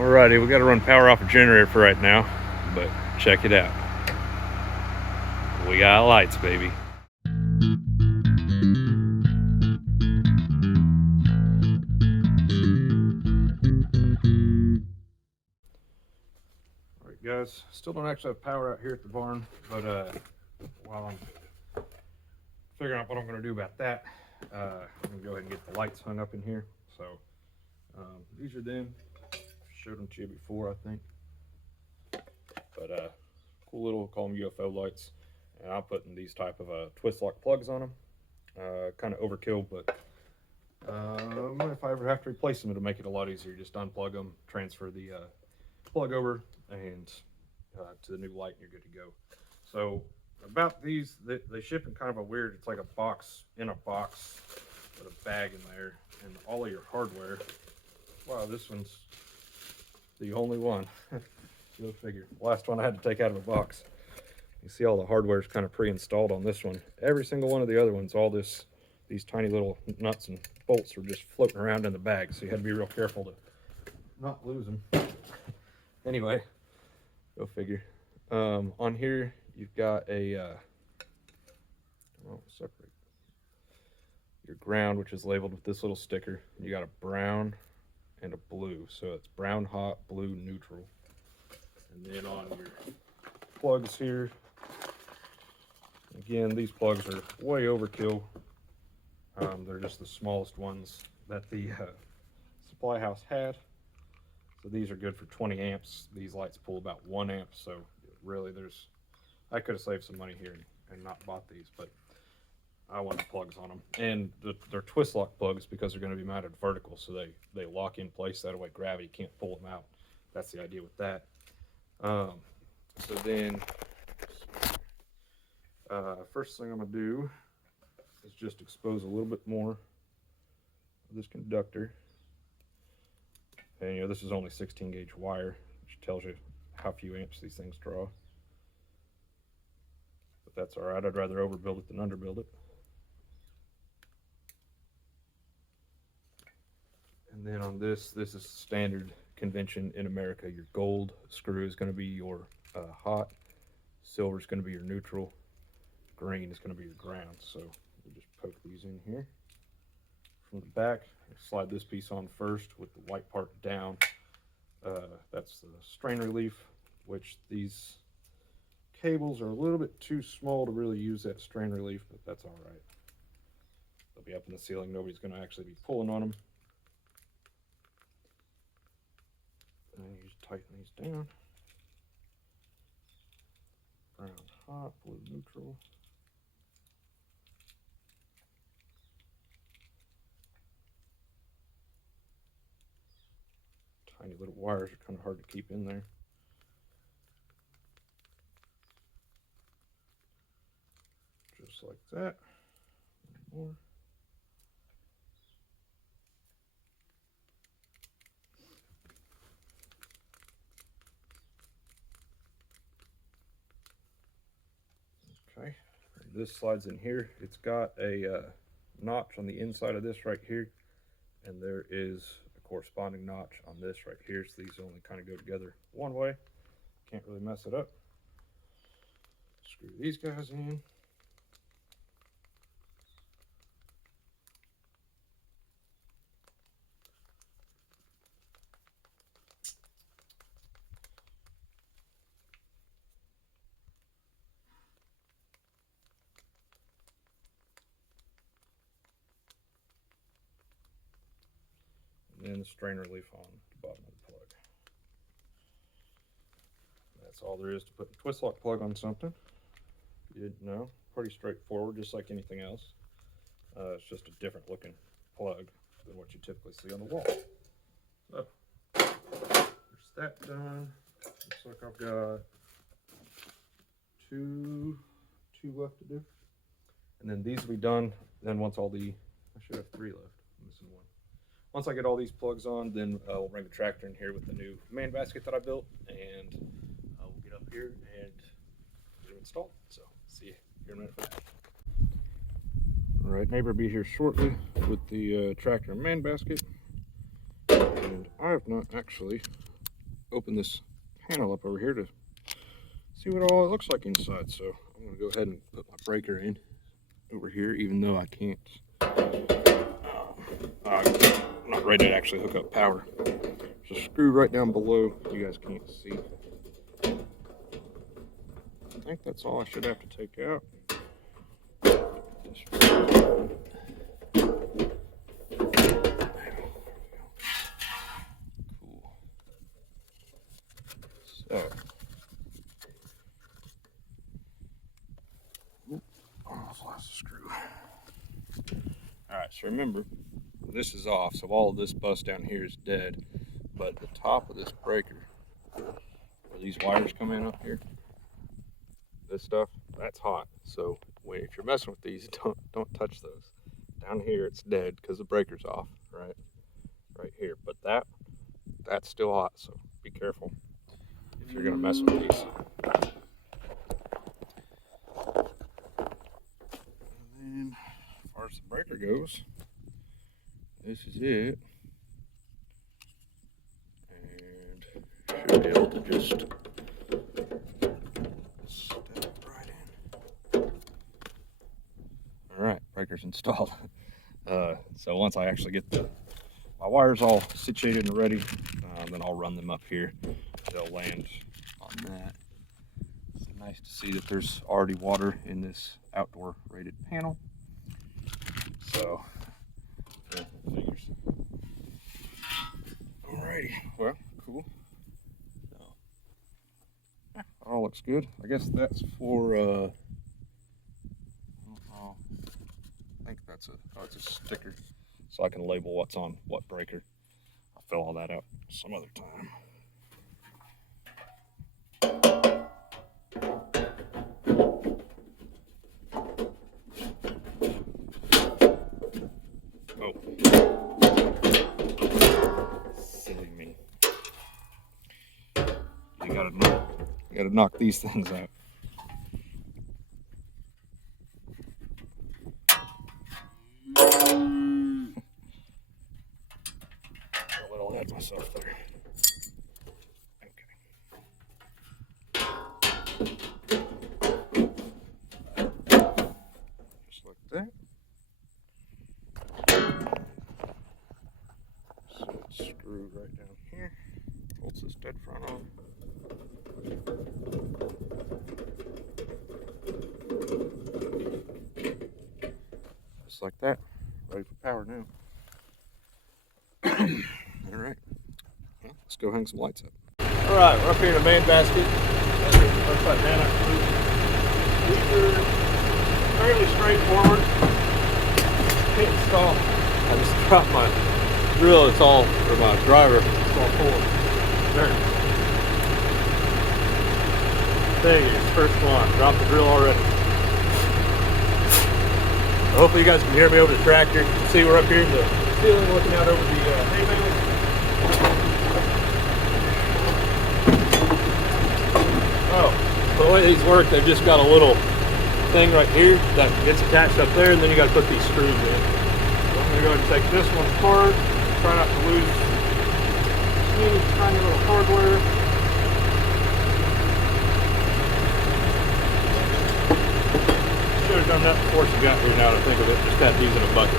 Alrighty, we got to run power off a generator for right now, but check it out. We got lights, baby. Alright guys, still don't actually have power out here at the barn, but while I'm figuring out what I'm going to do about that, I'm going to go ahead and get the lights hung up in here. So these are them. Showed them to you before, I think. But cool little, call them UFO lights. And I'm putting these type of twist lock plugs on them. Kind of overkill, but if I ever have to replace them, it'll make it a lot easier. Just unplug them, transfer the plug over, and to the new light, and you're good to go. So about these, they ship in kind of a weird, it's like a box in a box with a bag in there, and all of your hardware. Wow, this one's the only one. Go figure. Last one I had to take out of a box. You see all the hardware is kind of pre-installed on this one. Every single one of the other ones, all these tiny little nuts and bolts were just floating around in the bag, so you had to be real careful to not lose them. Anyway, go figure. On here, you've got a separate your ground, which is labeled with this little sticker. You got a brown and a blue, so it's brown hot, blue neutral. And then on your plugs here, again, these plugs are way overkill. They're just the smallest ones that the supply house had. So these are good for 20 amps. These lights pull about 1 amp, so really I could have saved some money here and not bought these, but I wanted plugs on them. And they're twist lock plugs because they're going to be mounted vertical, so they lock in place. That way gravity can't pull them out. That's the idea with that. So then, first thing I'm going to do is just expose a little bit more of this conductor. And this is only 16 gauge wire, which tells you how few amps these things draw. But that's all right. I'd rather overbuild it than underbuild it. And then on this is standard convention in America. Your gold screw is going to be your hot, silver is going to be your neutral, green is going to be your ground. So we just poke these in here from the back. Slide this piece on first with the white part down. That's the strain relief, which these cables are a little bit too small to really use that strain relief, but that's all right. They'll be up in the ceiling. Nobody's going to actually be pulling on them. And then you just tighten these down. Brown hot, blue neutral. Tiny little wires are kind of hard to keep in there. Just like that. More. Okay, this slides in here. It's got a notch on the inside of this right here, and there is a corresponding notch on this right here. So these only kind of go together one way. Can't really mess it up. Screw these guys in. And then the strain relief on the bottom of the plug. That's all there is to put a twist lock plug on something. You didn't know. Pretty straightforward, just like anything else. It's just a different looking plug than what you typically see on the wall. So, there's that done. Looks like I've got two left to do. And then these will be done. Then once I should have 3 left. I'm missing 1. Once I get all these plugs on, then we'll bring the tractor in here with the new man basket that I built, and we'll get up here and get it installed. So, see you here in a minute for that. All right, neighbor will be here shortly with the tractor and man basket. And I have not actually open this panel up over here to see what all it looks like inside. So I'm going to go ahead and put my breaker in over here, even though I can't. I'm not ready to actually hook up power. There's a screw right down below. You guys can't see. I think that's all I should have to take out. Cool. So. Almost lost the screw. Alright, so remember, this is off, so all of this bus down here is dead. But the top of this breaker, where these wires come in up here, this stuff, that's hot. So if you're messing with these, don't touch those. Down here it's dead because the breaker's off, right here. But that's still hot, so be careful if you're gonna mess with these. And as far as the breaker goes, this is it. And should be able to just step right in. Alright, breaker's installed. So once I actually get my wires all situated and ready, then I'll run them up here. They'll land on that. It's nice to see that there's already water in this outdoor rated panel. So, figures. Alrighty, well, cool. So, yeah, all looks good. I guess that's for, I don't know. I think that's it's a sticker, so I can label what's on what breaker. I'll fill all that out some other time. Oh, silly me. You gotta knock these things out. A little ahead of myself there. Just like that. So it's screwed right down here. Holds this dead front on. Just like that. Ready for power now. Alright. Well, let's go hang some lights up. Alright, we're up here in the main basket. Looks like Nanox Boost. These are fairly straightforward. Can't install. I just dropped my drill. It's all for my driver. It's all full of dirt. Figures, first one. Dropped the drill already. Hopefully you guys can hear me over the tractor. See, we're up here in the ceiling looking out over the hay bales. Oh, the way these work, they've just got a little thing right here that gets attached up there, and then you got to put these screws in. So I'm going to go ahead and take this one apart. Try not to lose any tiny little hardware. Should have done that before she got here, now to think of it. Just have these in a bucket.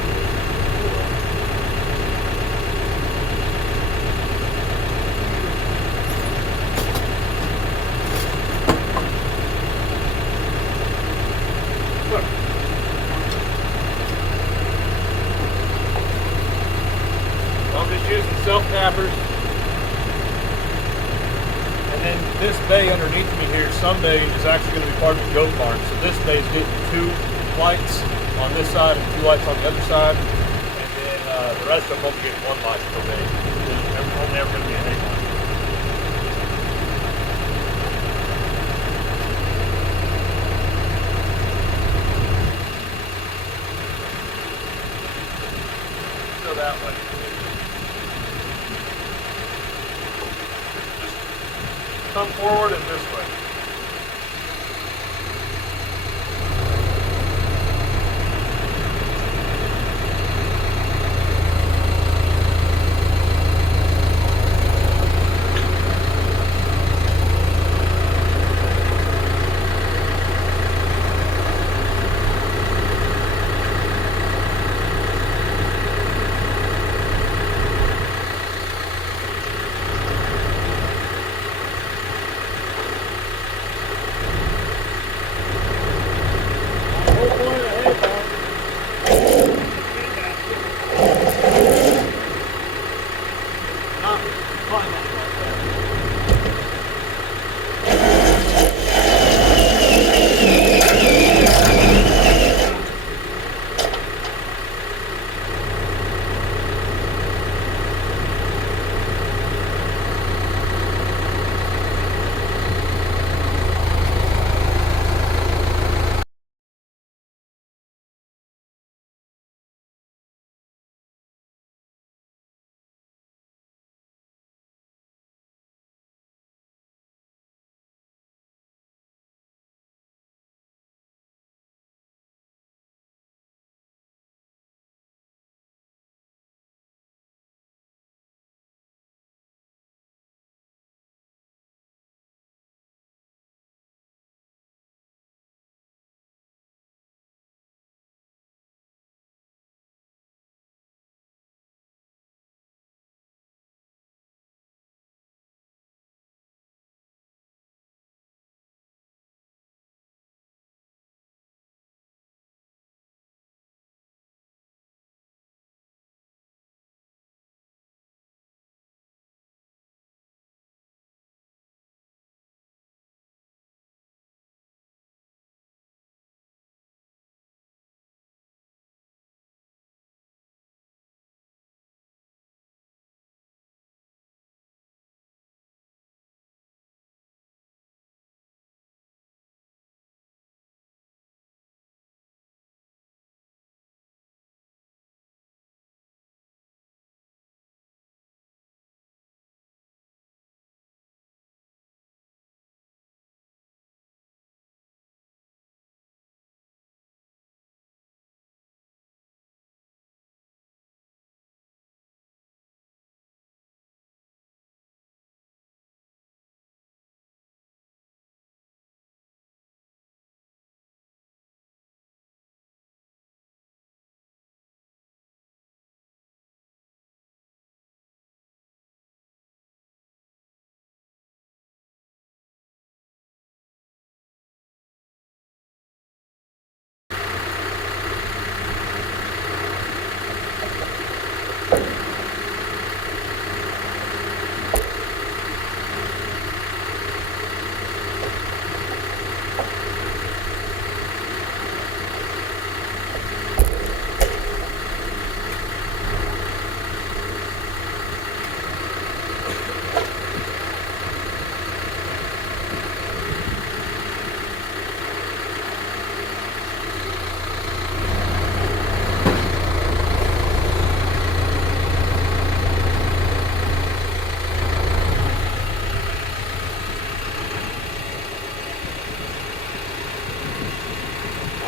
Look. I'm just using self-tappers. And then this bay underneath me here, some bay is actually going to be part of the goat barn. So this bay is getting 2 lights on this side and 2 lights on the other side. And then the rest of them will be getting 1 light per bay. There's only ever going to be a hay barn. Go that way. Come forward and this way.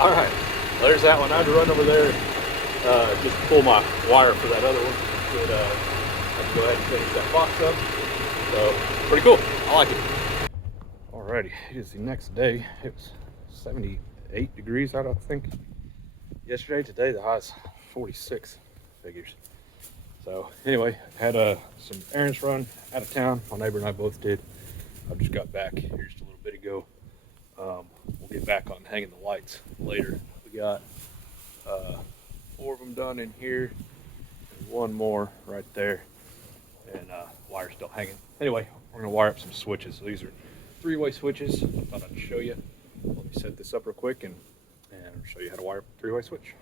All right, well, there's that one. I had to run over there, just pull my wire for that other one. But I can go ahead and finish that box up. So pretty cool. I like it. Alrighty, it is the next day. It was 78 degrees out, I think, yesterday. Today the high is 46 figures. So anyway, had some errands run out of town. My neighbor and I both did. I just got back here just a little bit ago. We'll get back on hanging the lights later. We got 4 of them done in here and 1 more right there, and wire still hanging. Anyway, we're gonna wire up some switches. So these are 3-way switches. I thought I'd show you. Let me set this up real quick and show you how to wire up a 3-way switch.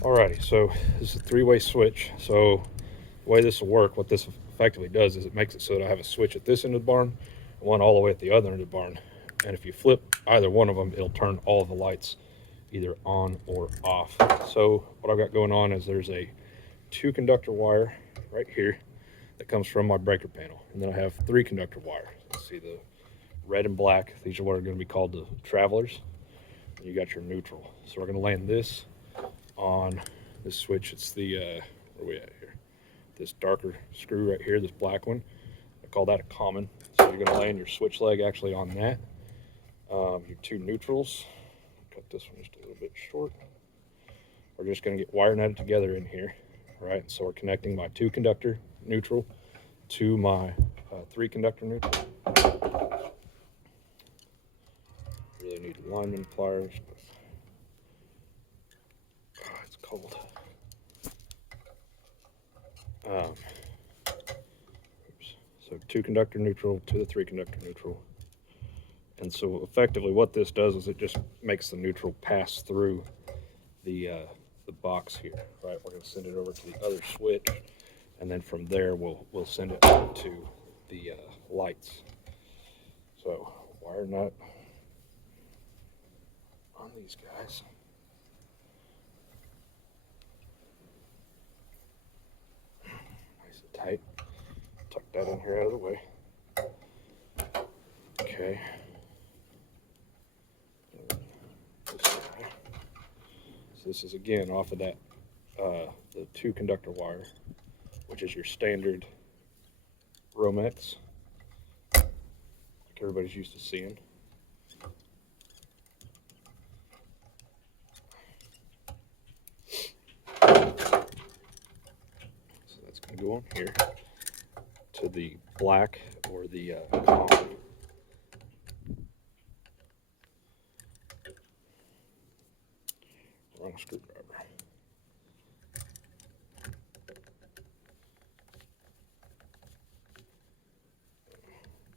Alrighty, so this is a 3-way switch. So the way this will work, what this effectively does is it makes it so that I have a switch at this end of the barn and one all the way at the other end of the barn. And if you flip either one of them, it'll turn all of the lights either on or off. So what I've got going on is there's a 2-conductor wire right here that comes from my breaker panel. And then I have 3-conductor wire. Let's see, the red and black, these are what are going to be called the travelers. And you got your neutral. So we're going to land this on this switch. It's the, where are we at here? This darker screw right here, this black one. I call that a common. So you're going to land your switch leg actually on that. Your 2 neutrals. Cut this one just a little bit short. We're just going to get wire netted together in here, right? So we're connecting my 2-conductor neutral to my 3-conductor neutral. Really need lineman pliers. Oh, it's cold. So 2-conductor neutral to the 3-conductor neutral. And so effectively what this does is it just makes the neutral pass through the box here, right? We're going to send it over to the other switch, and then from there we'll send it to the lights. So wire nut on these guys. Nice and tight. Tuck that in here out of the way. Okay. So this is again off of that the 2-conductor wire, which is your standard Romex, like everybody's used to seeing. So that's going to go on here to the black or the common. Wrong screwdriver.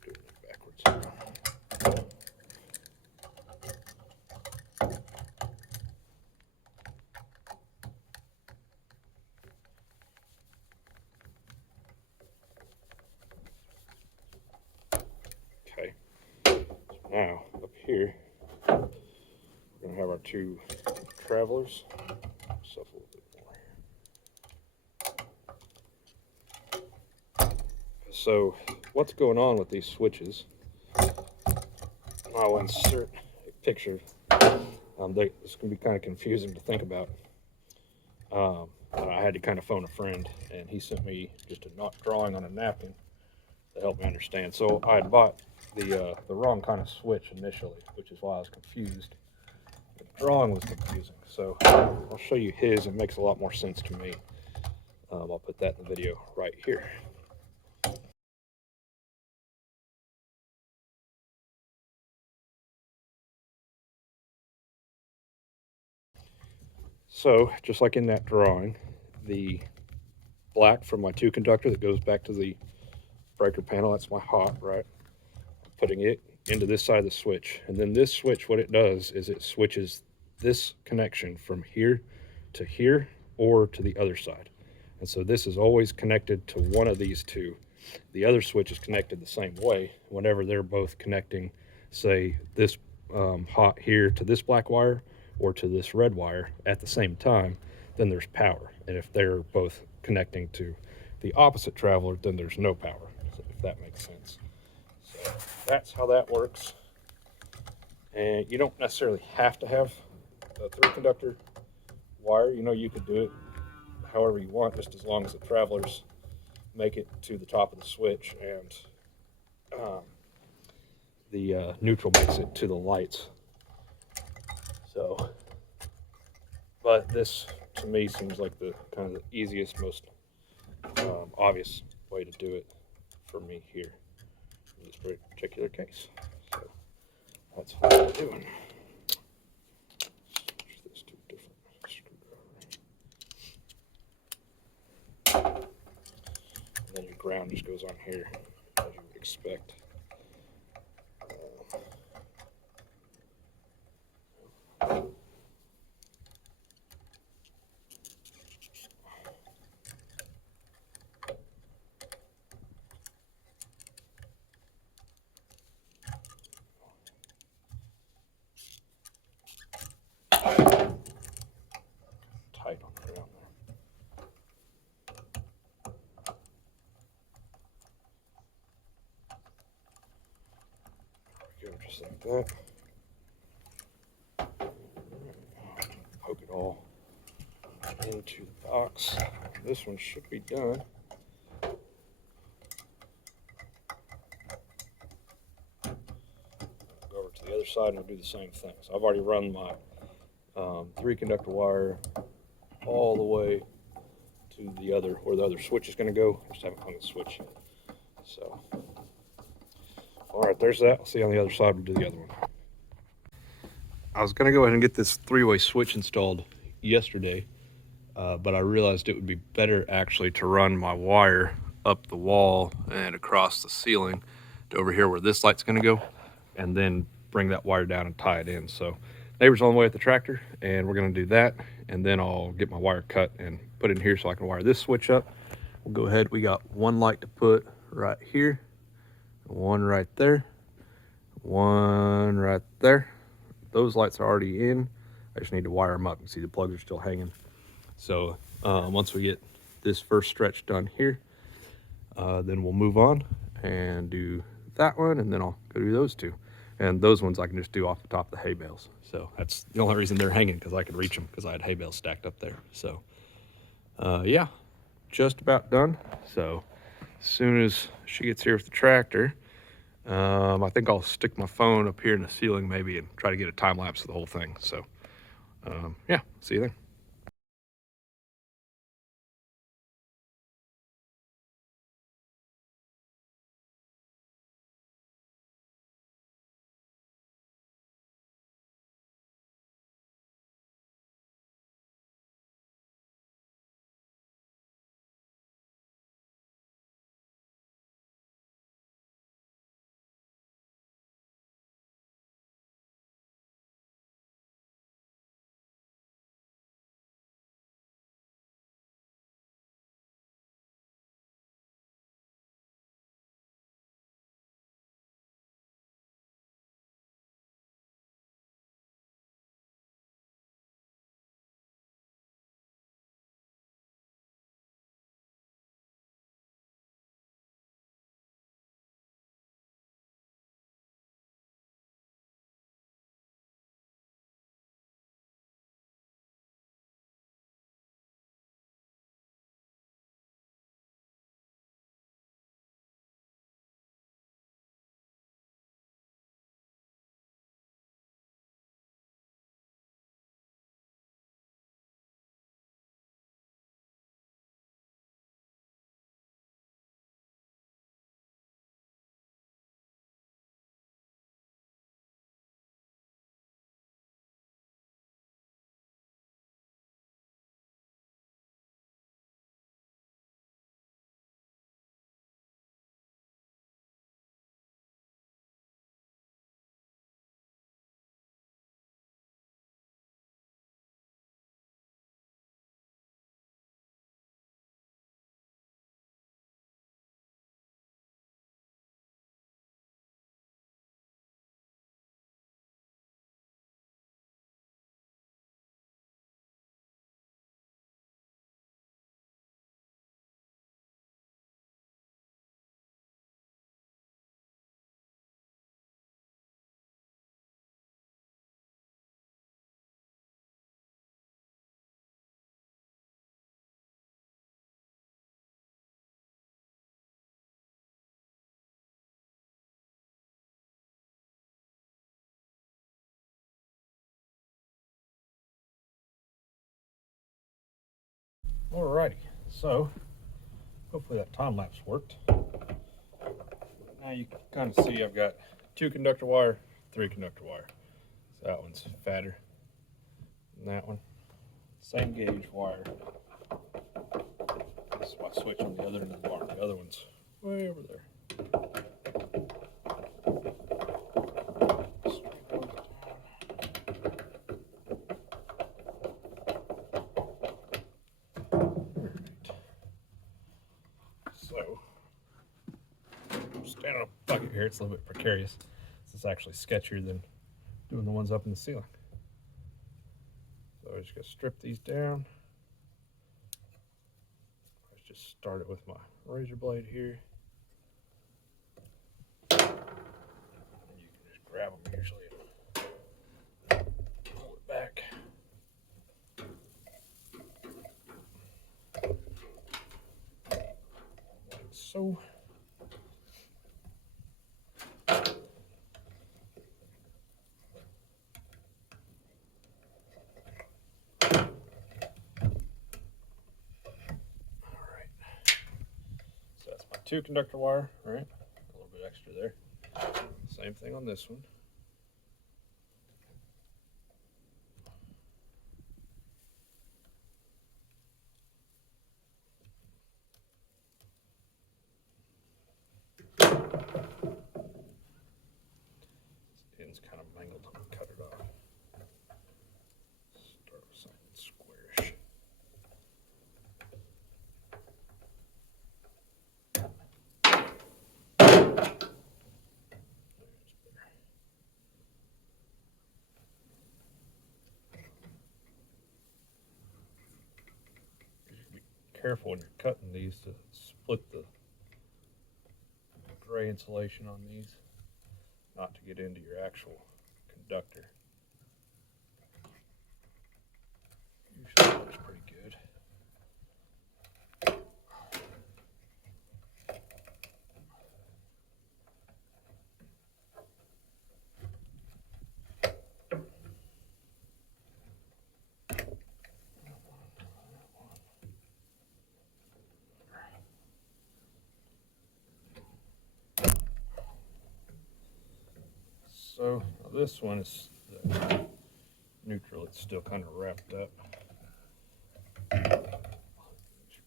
Doing it backwards. Okay. So now up here, we're gonna have our 2 travelers. Stuff a little bit more. So what's going on with these switches? I'll insert a picture. This can be kind of confusing to think about. I had to kind of phone a friend, and he sent me just a drawing on a napkin to help me understand. So I had bought the wrong kind of switch initially, which is why I was confused. The drawing was confusing, so I'll show you his. It makes a lot more sense to me. I'll put that in the video right here. So just like in that drawing, the black from my 2-conductor that goes back to the breaker panel, that's my hot, right? I'm putting it into this side of the switch, and then this switch, what it does is it switches this connection from here to here or to the other side. And so this is always connected to one of these 2. The other switch is connected the same way whenever they're both connecting, say this hot here to this black wire or to this red wire at the same time, then there's power. And if they're both connecting to the opposite traveler, then there's no power, if that makes sense. So that's how that works. And you don't necessarily have to have a 3-conductor wire. You know, you could do it however you want, just as long as the travelers make it to the top of the switch and the neutral makes it to the lights. So, but this to me seems like the kind of the easiest, most obvious way to do it for me here in this particular case. So that's what I'm doing. Switch this to a different screwdriver. And then your ground just goes on here as you would expect. Tight on the ground there. There we go, just like that. Poke it all into the box. This one should be done. Go over to the other side and we'll do the same thing. So I've already run my 3-conductor wire all the way to the other, where the other switch is going to go. I just haven't hung the switch yet. So, all right, there's that. I'll see you on the other side. We'll do the other one. I was going to go ahead and get this 3-way switch installed yesterday, but I realized it would be better actually to run my wire up the wall and across the ceiling to over here where this light's going to go, and then bring that wire down and tie it in. So neighbor's on the way with the tractor, and we're going to do that, and then I'll get my wire cut and put it in here so I can wire this switch up. We'll go ahead. We got one light to put right here, one right there, one right there. Those lights are already in. I just need to wire them up. You can see the plugs are still hanging. So once we get this first stretch done here, then we'll move on and do that one, and then I'll go do those two. And those ones I can just do off the top of the hay bales. So that's the only reason they're hanging, because I could reach them because I had hay bales stacked up there. So yeah, just about done. So as soon as she gets here with the tractor, I think I'll stick my phone up here in the ceiling maybe and try to get a time lapse of the whole thing. So yeah, see you then. Alrighty, so hopefully that time lapse worked. Now you can kind of see I've got 2 conductor wire, 3 conductor wire. So that one's fatter than that one. Same gauge wire. This is why I switch on the other end of the barn. The other one's way over there. So, standing on a bucket here, it's a little bit precarious. This is actually sketchier than doing the ones up in the ceiling. So I just gotta strip these down. Let's just start it with my razor blade here. And you can just grab them usually and pull it back. Like so. So that's my 2 conductor wire, right? A little bit extra there. Same thing on this one. This end's kind of mangled. I'm gonna cut it off. Start with something squarish. Careful when you're cutting these to split the gray insulation on these, not to get into your actual conductor. Usually looks pretty good. So this one is the neutral. It's still kind of wrapped up.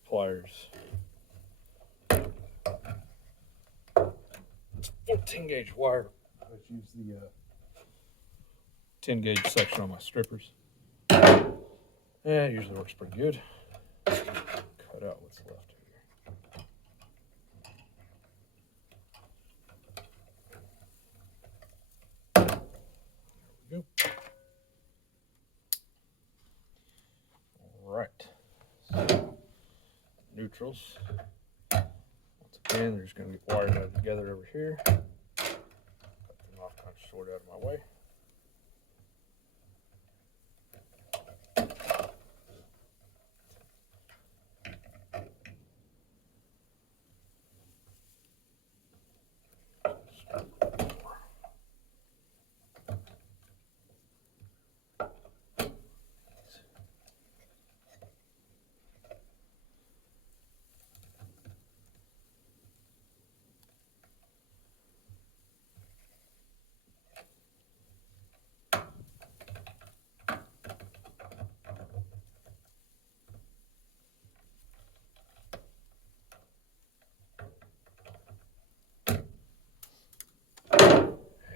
Pliers. 14 gauge wire. I just use the 10 gauge section on my strippers. Yeah, it usually works pretty good. Cut out what's left here. There we go. All right. So, neutrals. Once again, they're just going to get wired together over here. Cut them off, kind of sort out of my way.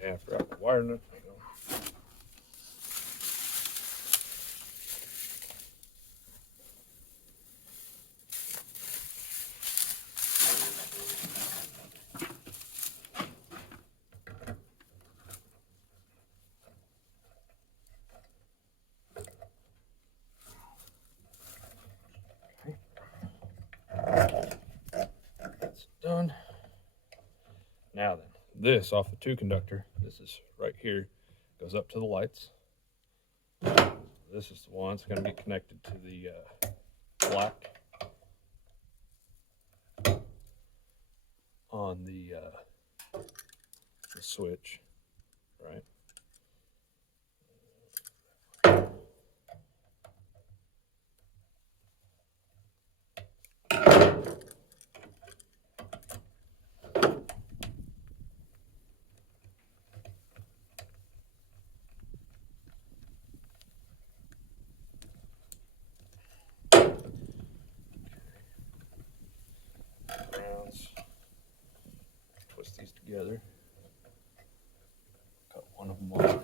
Yeah, I forgot the wire nut. That's done. Now then, this off the 2 conductor, this is right here, goes up to the lights. This is the one that's going to be connected to the black on the switch, right? ones. Twist these together. Cut one of them off.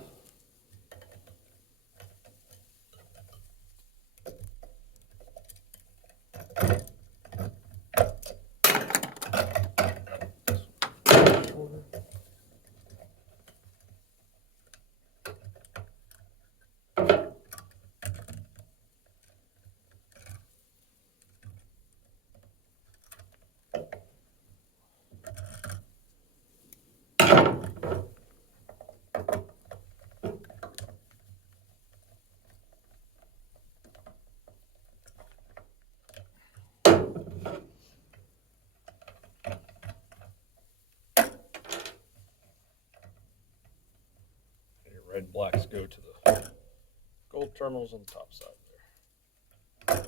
Red and blacks go to the gold terminals on the top side there.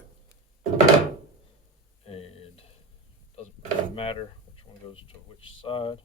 And doesn't really matter which one goes to which side.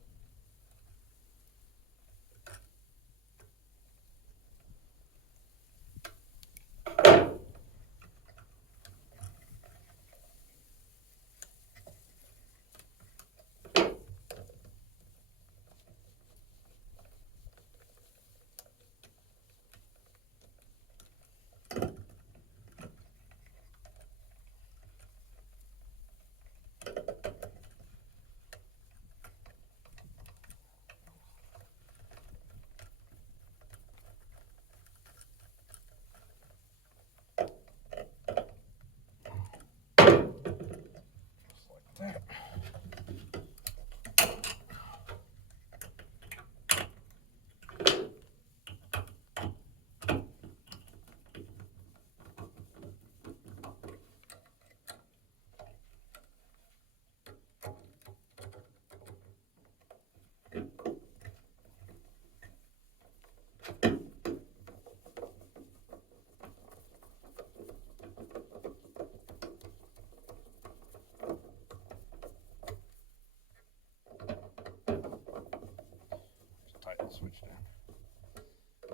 Tighten the switch down.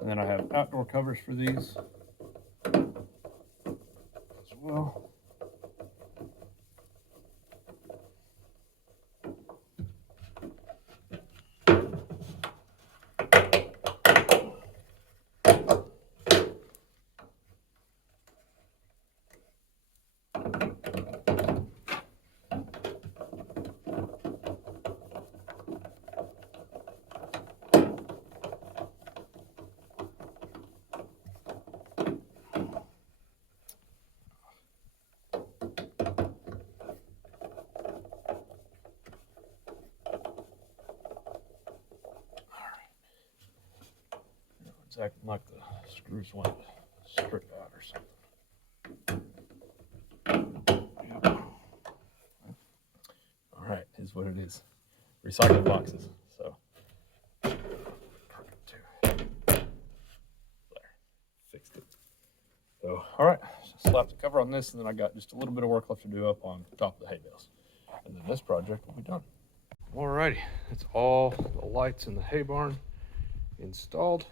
And then I have outdoor covers for these as well. It's acting like the screws went straight out or something. Yep. All right, is what it is. Recycled boxes. So, perfect too. There, fixed it. So, all right, so slap the cover on this, and then I got just a little bit of work left to do up on top of the hay bales, and then this project will be done. All righty, that's all the lights in the hay barn installed.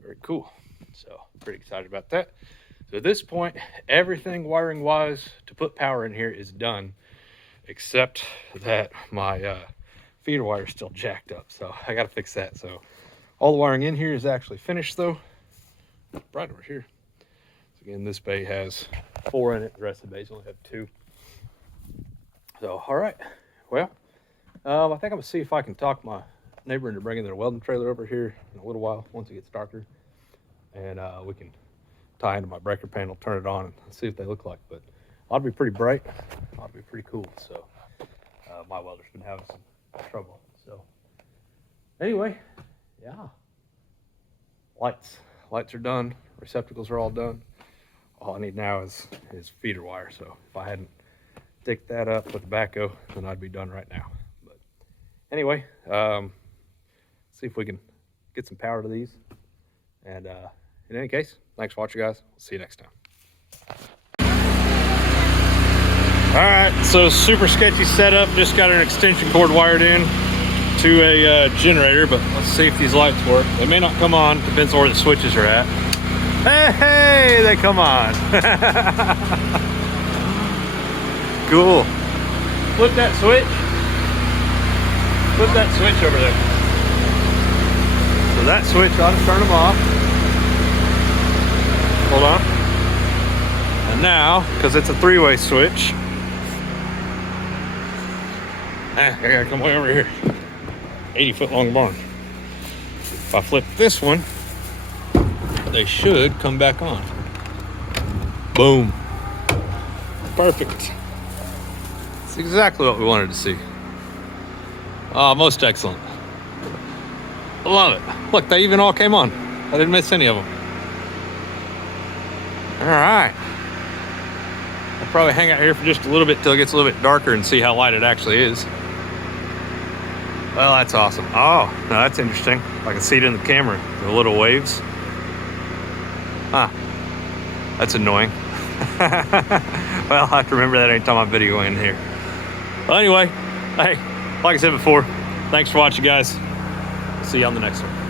Very cool. So pretty excited about that. So at this point, everything wiring wise to put power in here is done, except that my feeder wire is still jacked up. So I got to fix that. So all the wiring in here is actually finished though. Right over here. So again, this bay has 4 in it. The rest of the bays only have 2. So, all right. Well, I think I'm gonna see if I can talk my neighbor into bringing their welding trailer over here in a little while once it gets darker, and we can tie into my breaker panel, turn it on, and see what they look like. But ought to be pretty bright, ought to be pretty cool. So my welder's been having some trouble. So anyway, yeah, lights are done, receptacles are all done. All I need now is feeder wire. So if I hadn't dicked that up with the backhoe, then I'd be done right now. But anyway, see if we can get some power to these. And in any case, thanks for watching, guys. We'll see you next time. All right, so super sketchy setup. Just got an extension cord wired in to a generator, but let's see if these lights work. They may not come on, depends on where the switches are at. Hey, they come on. Cool. flip that switch. Flip that switch over there. So that switch ought to turn them off. Hold on. And now, because it's a three-way switch, I gotta come way over here. 80-foot long barn. If I flip this one, they should come back on. Boom. Perfect. It's exactly what we wanted to see. Oh, most excellent. I love it. Look, they even all came on. I didn't miss any of them. All right. I'll probably hang out here for just a little bit till it gets a little bit darker and see how light it actually is. Well, that's awesome. Oh, no, that's interesting. I can see it in the camera, the little waves. Huh. That's annoying. Well, I have to remember that anytime I'm videoing in here. Well, anyway, hey, like I said before, thanks for watching, guys. See you on the next one.